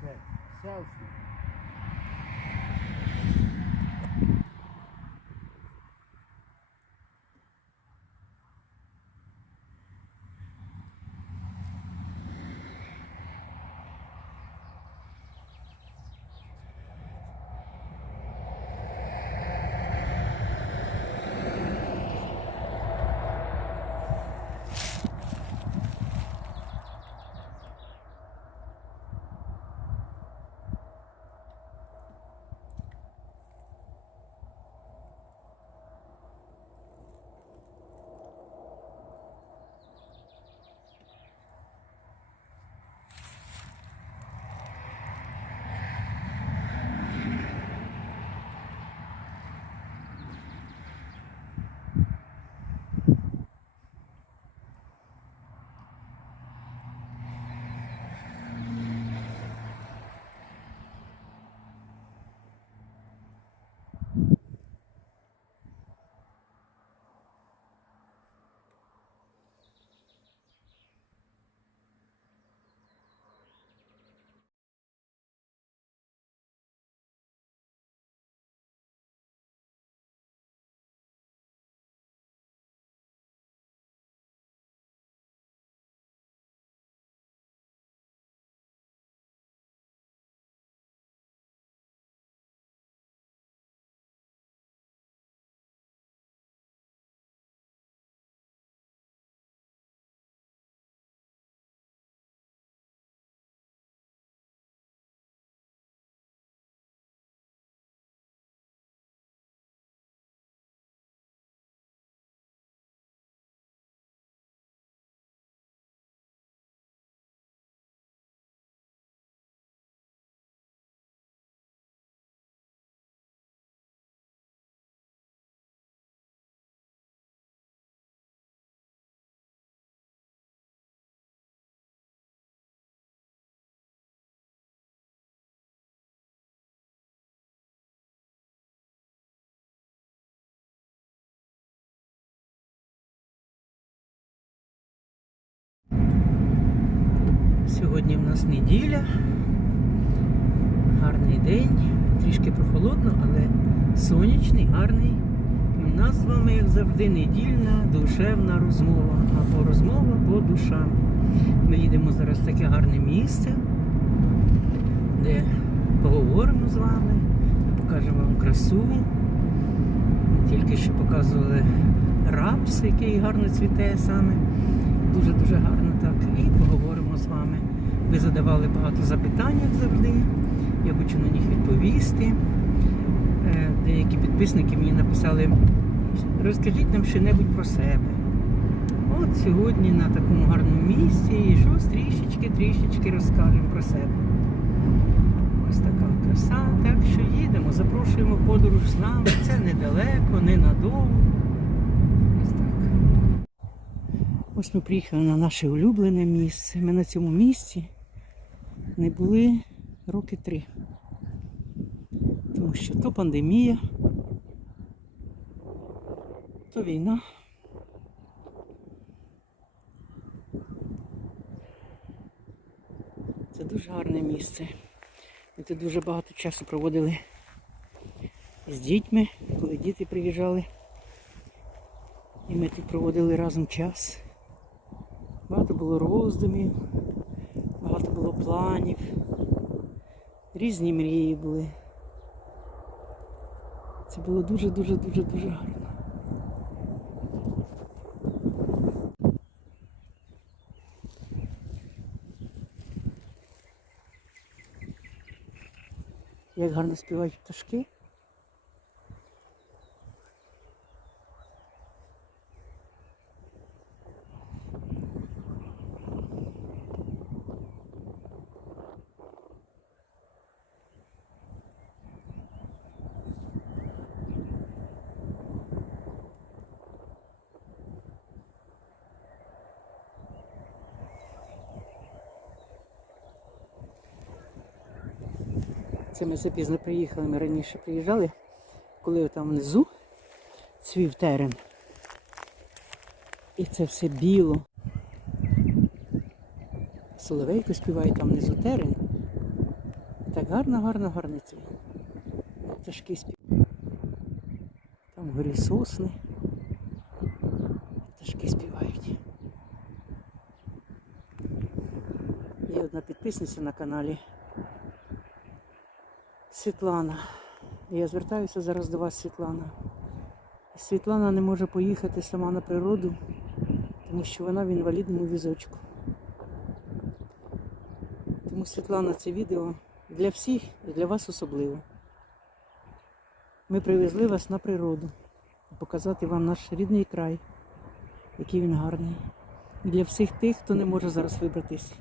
це селфі. Сьогодні в нас неділя, гарний день, трішки прохолодно, але сонячний, гарний. В нас з вами, як завжди, недільна душевна розмова або розмова по душам. Ми їдемо зараз в таке гарне місце, де поговоримо з вами, покажемо вам красу. Тільки що показували рапс, який гарно цвіте саме. Дуже-дуже гарно так. І поговоримо з вами. Ви задавали багато запитань, як завжди. Я хочу на них відповісти. Е, Деякі підписники мені написали, розкажіть нам що-небудь про себе. От сьогодні на такому гарному місці і щось трішечки, трішечки розкажемо про себе. Ось така краса. Так що їдемо, запрошуємо в подорож з нами. Це недалеко, ненадовго. Ось так. Ось ми приїхали на наше улюблене місце. Ми на цьому місці не були роки три. Тому що то пандемія, то війна. Це дуже гарне місце. Ми тут дуже багато часу проводили з дітьми, коли діти приїжджали. І ми тут проводили разом час. Багато було роздумів, планів, різні мрії були. Це було дуже-дуже дуже дуже гарно. Як гарно співають пташки. Це ми запізно приїхали, ми раніше приїжджали, коли там внизу цвів терен. І це все біло. Соловейко співає там внизу терен. Так гарно, гарно, гарно це. Пташки співають. Там вгорі сосни. Пташки співають. Є одна підписниця на каналі Світлана. Я звертаюся зараз до вас, Світлана. Світлана не може поїхати сама на природу, тому що вона в інвалідному візочку. Тому Світлана, це відео для всіх і для вас особливо. Ми привезли вас на природу, показати вам наш рідний край, який він гарний. І для всіх тих, хто не може зараз вибратись,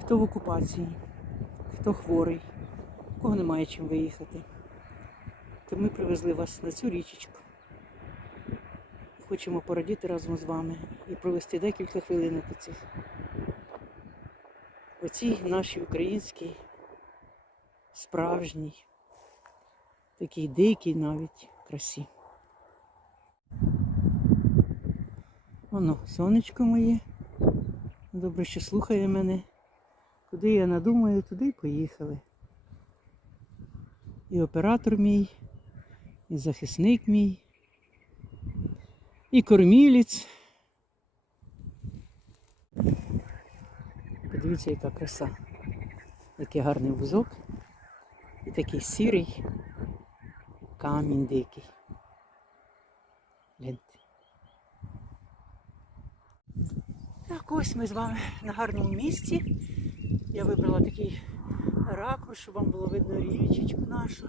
хто в окупації, хто хворий, кого немає чим виїхати. То ми привезли вас на цю річечку. Хочемо порадіти разом з вами і провести декілька хвилинок у цих. У цій нашій українській, справжній, такій дикій навіть красі. Воно, сонечко моє. Добре, що слухає мене. Куди я надумаю, туди й поїхали. І оператор мій, і захисник мій, і кормілець. Подивіться, яка краса. Який гарний вузок. І такий сірий камінь дикий. Так, ось ми з вами на гарному місці. Я вибрала такий ракурс, щоб вам було видно річечку нашу.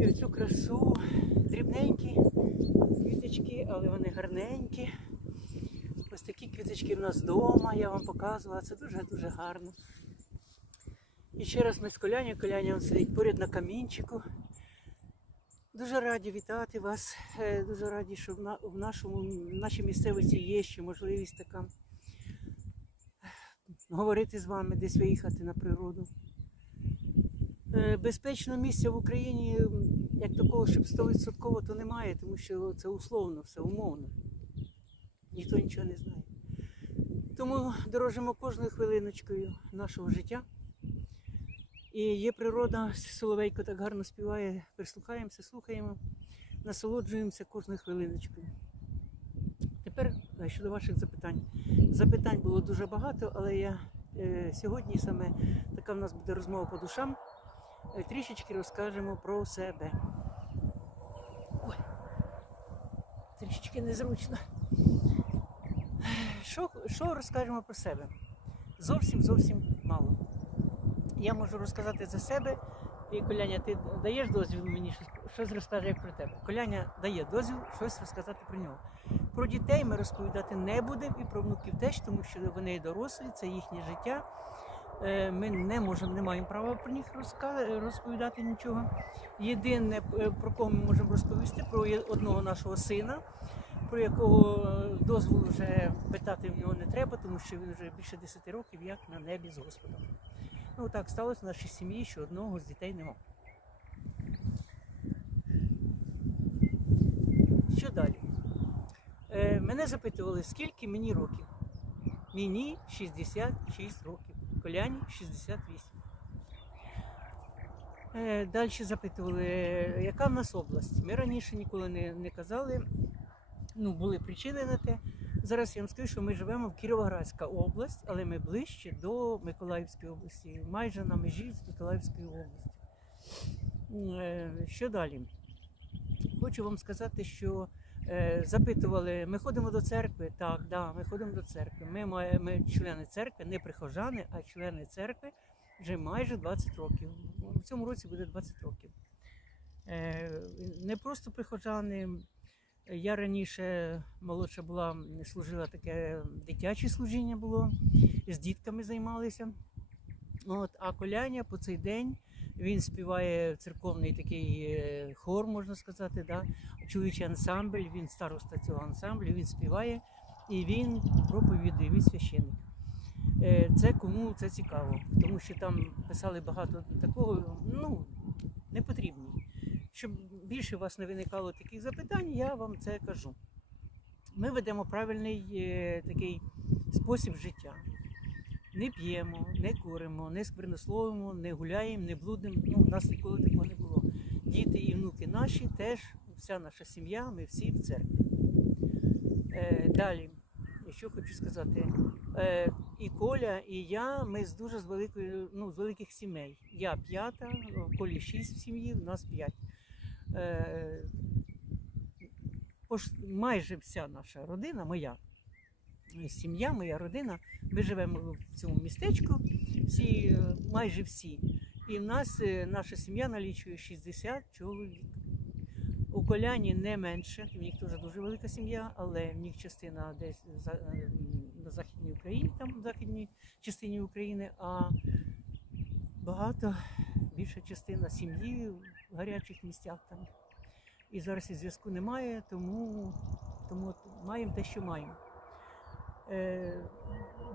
І оцю красу. Дрібненькі квіточки, але вони гарненькі. Ось такі квіточки в нас вдома, я вам показувала, це дуже-дуже гарно. І ще раз ми з Коляня, Коляня сидить поряд на камінчику. Дуже раді вітати вас. Е, Дуже раді, що в, в, нашому, в нашій місцевості є ще можливість така говорити з вами, десь виїхати на природу. Е, Безпечного місця в Україні, як такого, щоб 100% то немає, тому що це условно, все умовно. Ніхто нічого не знає. Тому дорожимо кожною хвилиночкою нашого життя. І є природа, Соловейко так гарно співає, прислухаємося, слухаємо, насолоджуємося кожною хвилиночкою. Тепер е, щодо ваших запитань. Запитань було дуже багато, але я е, сьогодні саме така в нас буде розмова по душам. Е, трішечки розкажемо про себе. Ой, трішечки незручно. Що, що розкажемо про себе? Зовсім зовсім мало. Я можу розказати за себе. І Коляня, ти даєш дозвіл мені щось, щось розкаже як про тебе. Коляня дає дозвіл щось розказати про нього. Про дітей ми розповідати не будемо і про внуків теж, тому що вони дорослі, це їхнє життя. Е, Ми не можемо, не маємо права про них розповідати нічого. Єдине, е, про кого ми можемо розповісти, про одного нашого сина, про якого е, дозволу вже питати в нього не треба, тому що він вже більше 10 років як на небі з Господом. Ну так сталося в нашій сім'ї, що одного з дітей нема. Що далі? Мене запитували, скільки мені років. Мені 66 років, Коляні 68. Е, далі запитували, е, яка в нас область. Ми раніше ніколи не, не казали, ну, були причини на те. Зараз я вам скажу, що ми живемо в Кіровоградська область, але ми ближче до Миколаївської області, майже на межі з Миколаївською областю. Е, Що далі? Хочу вам сказати, що запитували, ми ходимо до церкви? Так, да, ми ходимо до церкви. Ми, ми члени церкви, не прихожани, а члени церкви вже майже 20 років. В цьому році буде 20 років. Е, Не просто прихожани. Я раніше молодша була, служила таке дитяче служіння було, з дітками займалися. От, а Коляня по цей день він співає церковний такий е, хор, можна сказати, да? чоловічий ансамбль, він староста цього ансамблю, він співає і він проповідує, він священник. Е, Це кому це цікаво, тому що там писали багато такого, ну, не потрібно. Щоб більше у вас не виникало таких запитань, я вам це кажу. Ми ведемо правильний е, такий спосіб життя. Не п'ємо, не куримо, не сквернословимо, не гуляємо, не блудимо. Ну, у нас ніколи такого не було. Діти і внуки наші теж, вся наша сім'я, ми всі в церкві. Е, далі, що хочу сказати. Е, і Коля, і я, ми з дуже з великої, ну, з великих сімей. Я п'ята, Колі шість в сім'ї, в нас п'ять. Е, майже вся наша родина, моя сім'я, моя родина, ми живемо в цьому містечку, всі, е, майже всі. І в нас е, наша сім'я налічує 60 чоловік. У Коляні не менше, в них теж дуже велика сім'я, але в них частина десь е, на Західній Україні, там в західній частині України, а багато, більша частина сім'ї в гарячих місцях там. І зараз і зв'язку немає, тому, тому маємо те, що маємо. Е,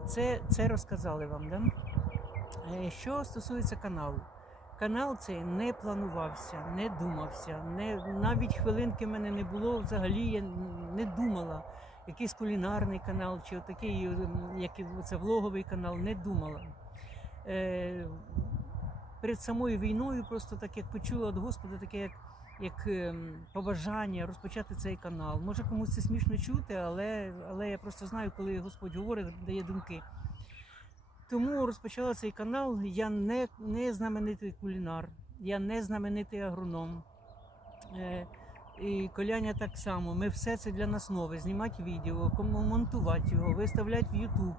Це, це розказали вам, да? Е, Що стосується каналу. Канал цей не планувався, не думався, не, навіть хвилинки в мене не було. Взагалі я не думала. Якийсь кулінарний канал чи такий, як це влоговий канал, не думала. Е, перед самою війною просто так як почула від Господа, таке як, як ем, побажання розпочати цей канал. Може комусь це смішно чути, але, але я просто знаю, коли Господь говорить, дає думки. Тому розпочала цей канал. Я не, не знаменитий кулінар, я не знаменитий агроном. Е, і коляня так само. Ми все це для нас нове. Знімати відео, монтувати його, виставляти в Ютуб.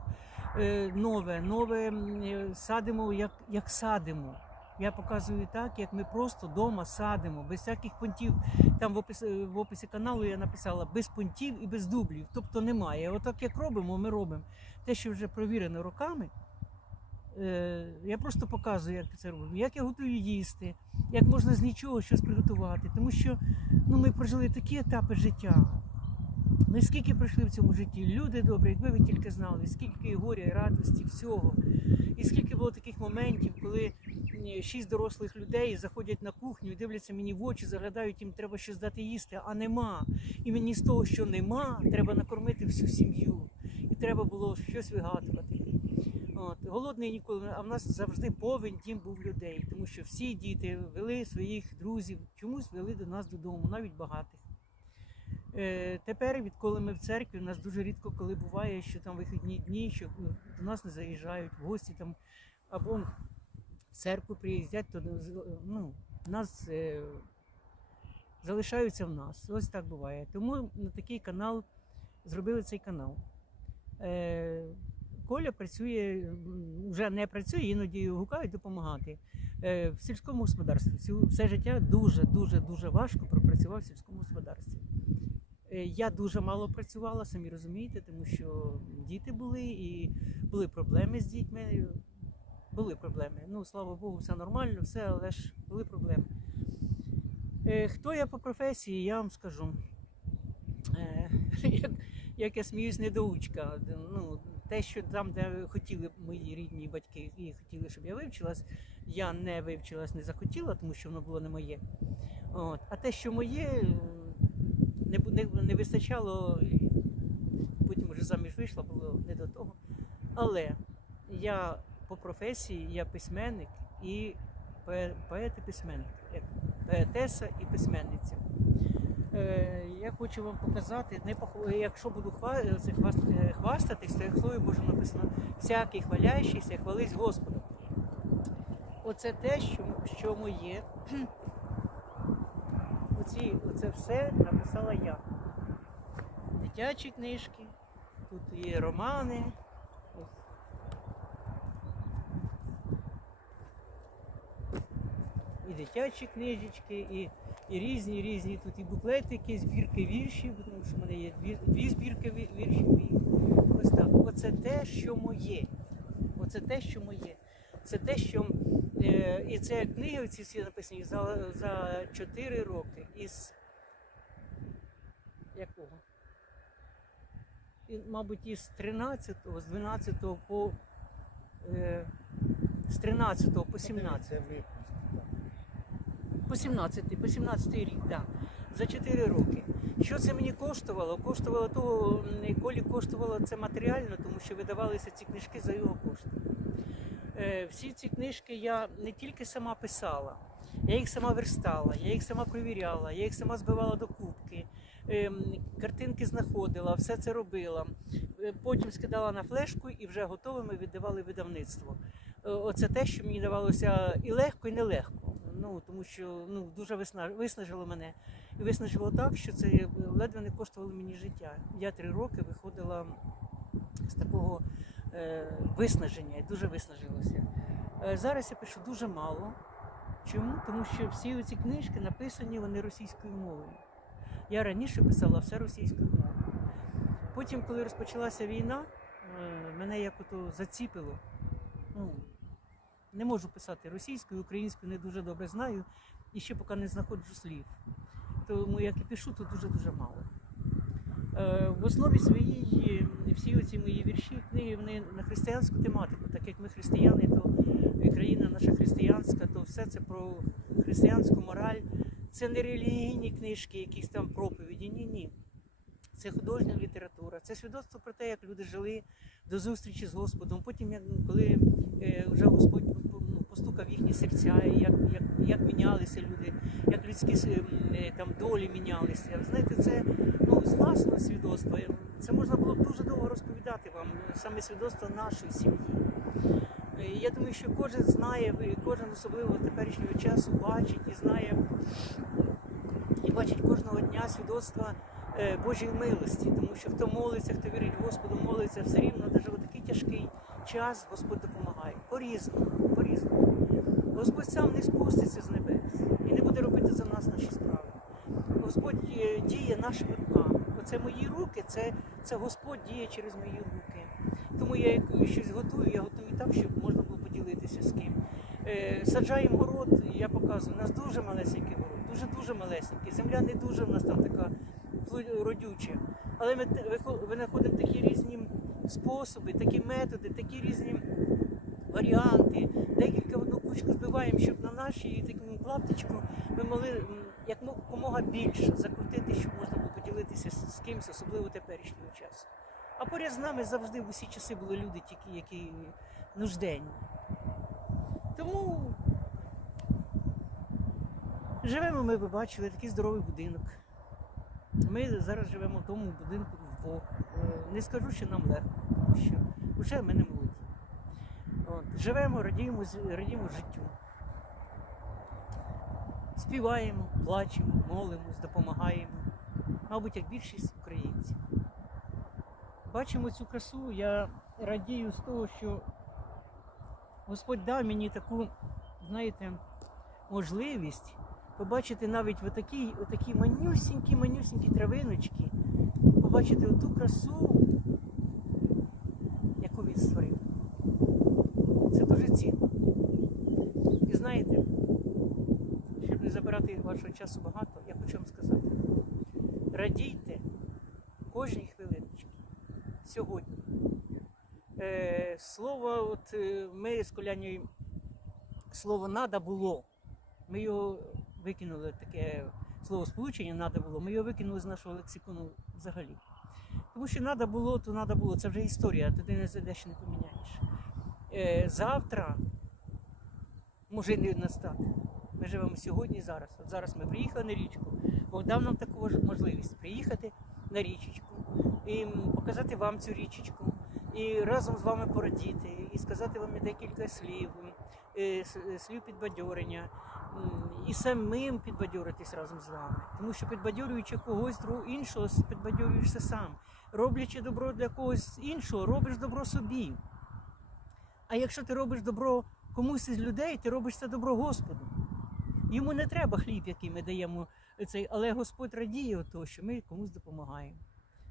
Е, нове, нове е, садимо, як, як садимо. Я показую так, як ми просто вдома садимо, без всяких понтів. Там в описі, в описі каналу я написала без понтів і без дублів. Тобто немає. Отак як робимо, ми робимо. Те, що вже провірено роками. Е, я просто показую, як це робимо, як я готую їсти, як можна з нічого щось приготувати. Тому що ну, ми прожили такі етапи життя. Ми скільки пройшли в цьому житті, люди добрі, якби ви тільки знали, скільки горя, і радості, всього. І скільки було таких моментів, коли шість дорослих людей заходять на кухню дивляться мені в очі, заглядають, їм треба щось дати їсти, а нема. І мені з того, що нема, треба накормити всю сім'ю. І треба було щось вигадувати. От, голодний ніколи, а в нас завжди повен дім був людей, тому що всі діти вели своїх друзів, чомусь вели до нас додому, навіть багатих. Е, тепер, відколи ми в церкві, у нас дуже рідко коли буває, що там вихідні дні, що ну, до нас не заїжджають в гості там, або в церкву приїздять, то ну, нас е, залишаються в нас. Ось так буває. Тому на такий канал зробили цей канал. Е, Коля працює, вже не працює, іноді гукають допомагати. Е, В сільському господарстві все життя дуже, дуже, дуже важко пропрацював в сільському господарстві. Е, Я дуже мало працювала, самі розумієте, тому що діти були і були проблеми з дітьми. Були проблеми. Ну, слава Богу, все нормально, все, але ж були проблеми. Е, Хто я по професії, я вам скажу. Е, Як, як я сміюсь, недоучка. Ну, те, що там, де хотіли мої рідні батьки і хотіли, щоб я вивчилась, я не вивчилась, не захотіла, тому що воно було не моє. От. А те, що моє, не, не, не вистачало, потім вже заміж вийшла, було не до того. Але я по професії, я письменник і поет і письменник, поетеса і письменниця. Е, я хочу вам показати, не пох... якщо буду хва... це е, хвастатись, то як слові Боже написано, всякий хваляючийся, хвались Господом. Оце те, що, що моє. Оці, оце все написала я. Дитячі книжки, тут є романи. І дитячі книжечки, і, і різні різні тут і буклетики, збірки віршів, тому що в мене є дві, дві збірки віршів. Ось так. Оце те, що моє. Оце те, що моє. Це те, що і це книги ці всі написані за, за 4 роки із якого? І, мабуть, із 13-го, з 12-го по е, з 13-го по 17. Це. По 17, по 17 рік, так. Да. За 4 роки. Що це мені коштувало? Коштувало того, Колі коштувало це матеріально, тому що видавалися ці книжки за його кошти. Е, Всі ці книжки я не тільки сама писала, я їх сама верстала, я їх сама провіряла, я їх сама збивала до кубки, ем, картинки знаходила, все це робила. Е, Потім скидала на флешку і вже готовими віддавали видавництво. Е, Оце те, що мені давалося і легко, і нелегко. Ну тому що ну дуже висна- виснажило мене. І виснажило так, що це ледве не коштувало мені життя. Я три роки виходила з такого виснаження і дуже виснажилася. Е, зараз я пишу дуже мало. Чому? Тому що всі ці книжки написані вони російською мовою. Я раніше писала все російською мовою. Потім, коли розпочалася війна, е, мене як ото заціпило. Ну, не можу писати російською, українською не дуже добре знаю і ще поки не знаходжу слів. Тому як і пишу, то дуже-дуже мало. Е, В основі своїй всі оці мої вірші, книги вони на християнську тематику, так як ми християни, то країна наша християнська, то все це про християнську мораль. Це не релігійні книжки, якісь там проповіді. Ні, ні. Це художня література, це свідоцтво про те, як люди жили до зустрічі з Господом. Потім, коли е, вже Господь постукав їхні серця, як, як, як мінялися люди, як людські е, там долі мінялися. Ви знаєте, це ну, з власного свідоцтва. Це можна було б дуже довго розповідати вам, саме свідоцтво нашої сім'ї. Е, Я думаю, що кожен знає, кожен особливо теперішнього часу бачить і знає, і бачить кожного дня свідоцтва е, Божої милості, тому що хто молиться, хто вірить Господу, молиться все рівно, навіть в такий тяжкий час Господь допомагає. По-різному, по-різному. Господь сам не спуститься з небес і не буде робити за нас наші справи. Господь е, діє нашими руками. Оце мої руки, це, це Господь діє через мої руки. Тому я щось готую, я готую так, щоб можна було поділитися з ким. Е, саджаємо город, я показую, у нас дуже малесенький город, дуже-дуже малесенький. Земля не дуже в нас там така родюча. Але ми винаходимо такі різні способи, такі методи, такі різні варіанти. Декілька в кучку збиваємо, щоб на нашій такому клаптичку ми могли якомога більше закрутити, щоб можна було поділитися з, з кимось, особливо теперішнього часу. А поряд з нами завжди в усі часи були люди, тільки які нужденні. Тому живемо ми, ви бачили, такий здоровий будинок. Ми зараз живемо в тому будинку вдвох. Е, Не скажу, що нам легко, тому що вже ми не молоді. От, живемо, радіємо, радіємо життю. Співаємо, плачемо, молимось, допомагаємо. Мабуть, як більшість українців. Бачимо цю красу, я радію з того, що Господь дав мені таку, знаєте, можливість побачити навіть в такій, отакій манюсінькі, манюсінькі травиночки, побачити оту красу, яку він створив. Це дуже цінно. І знаєте, щоб не забирати вашого часу багато, я хочу вам сказати: радійте кожній хвилиночці сьогодні. Е, слово, от е, ми з коляною слово надо було. Ми його викинули таке слово сполучення надо було. Ми його викинули з нашого лексикону взагалі. Тому що надо було, то надо було. Це вже історія, туди не зайдеш не поміняєш. Е, завтра може не настати. Ми живемо сьогодні і зараз. От зараз ми приїхали на річку. Бог дав нам таку можливість приїхати на річечку і показати вам цю річечку, і разом з вами порадіти, і сказати вам декілька слів, е, е, слів підбадьорення, і самим підбадьоритись разом з вами. Тому що підбадьорюючи когось іншого, підбадьорюєшся сам. Роблячи добро для когось іншого, робиш добро собі. А якщо ти робиш добро комусь із людей, ти робиш це добро Господу. Йому не треба хліб, який ми даємо, цей, але Господь радіє того, що ми комусь допомагаємо.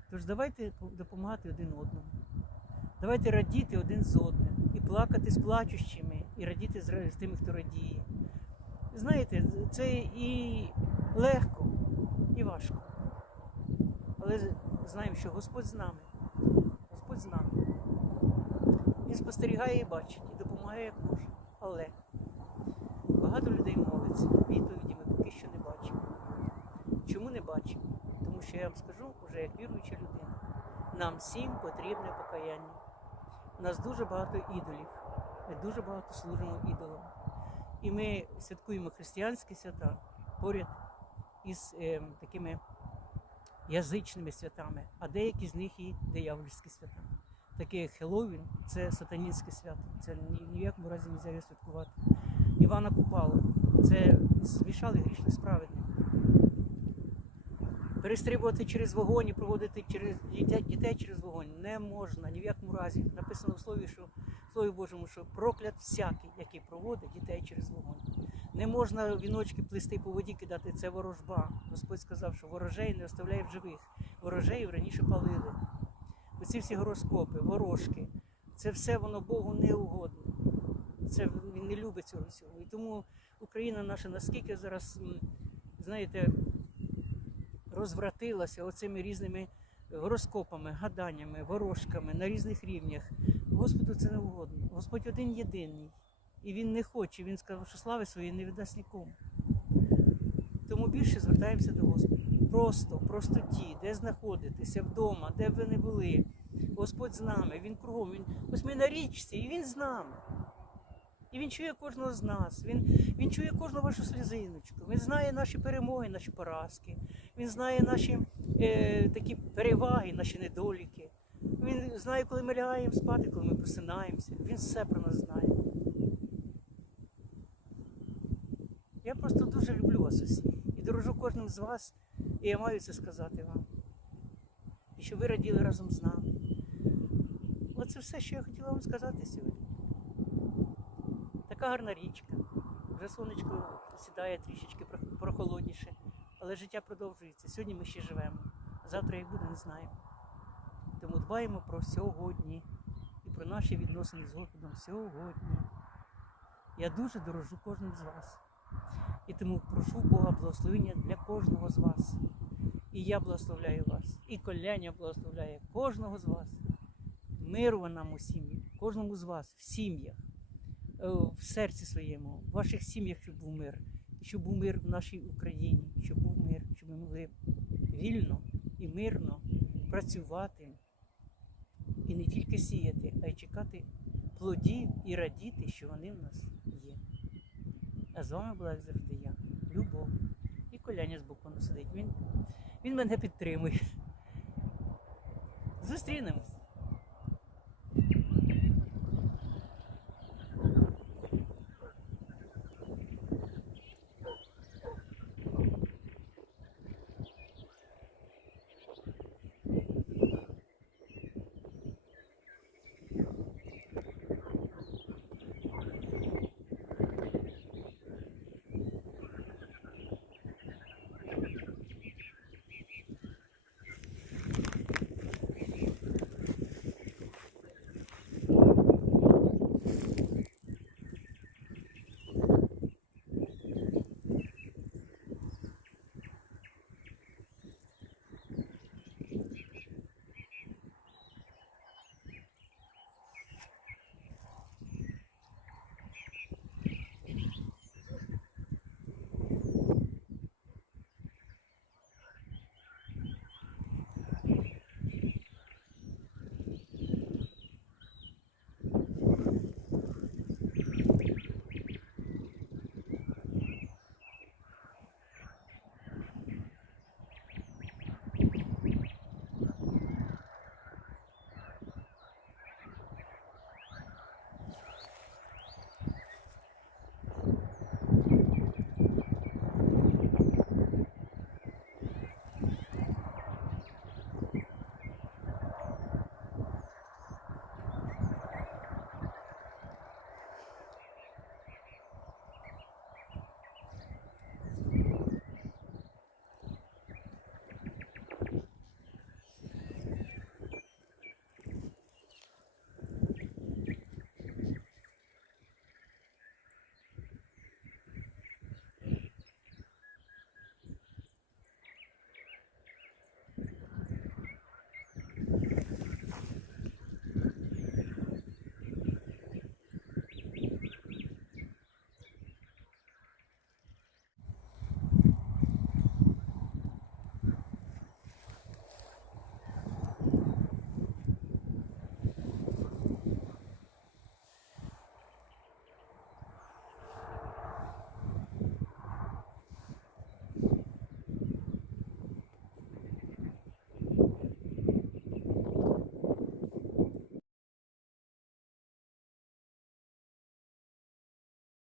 Тож давайте допомагати один одному. Давайте радіти один з одним і плакати з плачущими, і радіти з тими, хто радіє. Знаєте, це і легко, і важко. Але знаємо, що Господь з нами. Господь з нами. Він спостерігає і бачить, і допомагає як може. Але багато людей молиться. Відповіді ми поки що не бачимо. Чому не бачимо? Тому що я вам скажу, вже як віруюча людина, нам всім потрібне покаяння. У нас дуже багато ідолів. Ми дуже багато служимо ідолам. І ми святкуємо християнські свята поряд із е, такими язичними святами, а деякі з них і диявольські свята. Таке Хеллоуін – це сатанінське свято. Це ні в якому разі не можна святкувати. Івана Купала це змішали грішне з праведним. Перестрибувати через вогонь і проводити через дітей через вогонь не можна ні в якому разі. Написано в слові, що в слові Божому, що проклят всякий, який проводить дітей через вогонь. Не можна віночки плести по воді кидати, це ворожба. Господь сказав, що ворожей не оставляє в живих. Ворожеїв раніше палили. Оці всі гороскопи, ворожки, це все воно Богу не угодно. Це він не любить цього всього. І тому Україна наша наскільки зараз, знаєте, розвратилася оцими різними гороскопами, гаданнями, ворожками на різних рівнях. Господу це не угодно. Господь один єдиний. І він не хоче. Він сказав, що слави своєї не віддасть нікому. Тому більше звертаємося до Господа. Просто, в простоті, де знаходитеся, вдома, де б ви не були. Господь з нами, Він кругом. Він... Ось ми на річці, і Він з нами. І він чує кожного з нас. Він, він чує кожну вашу слізиночку. Він знає наші перемоги, наші поразки. Він знає наші е, такі переваги, наші недоліки. Він знає, коли ми лягаємо спати, коли ми просинаємося. Він все про нас знає. Я просто дуже люблю вас усіх і дорожу кожним з вас, і я маю це сказати вам. І що ви раділи разом з нами. Оце все, що я хотіла вам сказати сьогодні. Така гарна річка. Вже сонечко сідає трішечки прохолодніше, але життя продовжується. Сьогодні ми ще живемо. Завтра як буде, не знаємо. Тому дбаємо про сьогодні і про наші відносини з Господом сьогодні. Я дуже дорожу кожним з вас. І тому прошу Бога благословення для кожного з вас. І я благословляю вас, і коляня благословляє кожного з вас. Миру нам у сім'ї, кожному з вас, в сім'ях, в серці своєму, в ваших сім'ях, щоб був мир. Щоб був мир в нашій Україні, щоб був мир, щоб ми могли вільно і мирно працювати і не тільки сіяти, а й чекати плодів і радіти, що вони в нас є. А з вами була як завжди я, Любов. І коляня з боку сидить. Він, він мене підтримує. Зустрінемось.